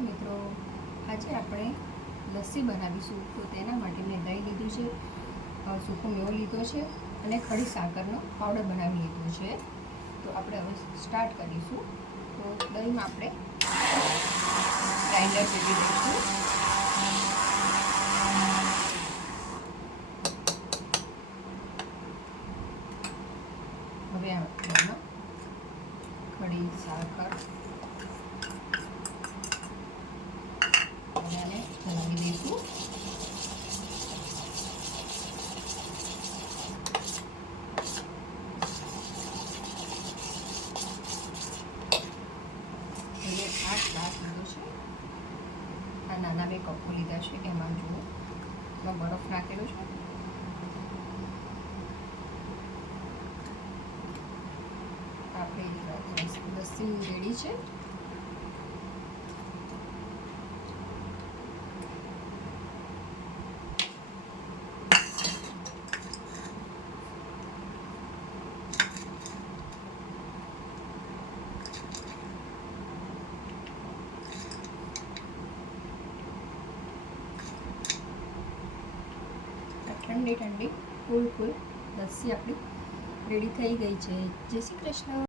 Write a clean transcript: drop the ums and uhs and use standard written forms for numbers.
નમસ્કાર મિત્રો, આજે આપણે લસ્સી બનાવીશું. તો તેના માટે મેં દહીં લીધું છે, સૂકો મેવો લીધો છે અને ખડી સાકરનો પાવડર બનાવી લીધો છે. તો આપણે હવે સ્ટાર્ટ કરીશું. તો દહીંમાં આપણે ગ્રાઇન્ડર ફેરવી દઈશું. હવે આપણે ખડી સાકર બધાને હલાવી દઈશું. હવે 8 ગ્લાસ લીધો છે. આ નાના 2 કપો લીધા છે. એમાં જુઓ એમાં બરફ નાખેલો છે. આપણે લસ્સી રેડી છે. ઠંડી ઠંડી ફૂલ લસ્સી આપણી રેડી થઈ ગઈ છે. જય શ્રી કૃષ્ણ.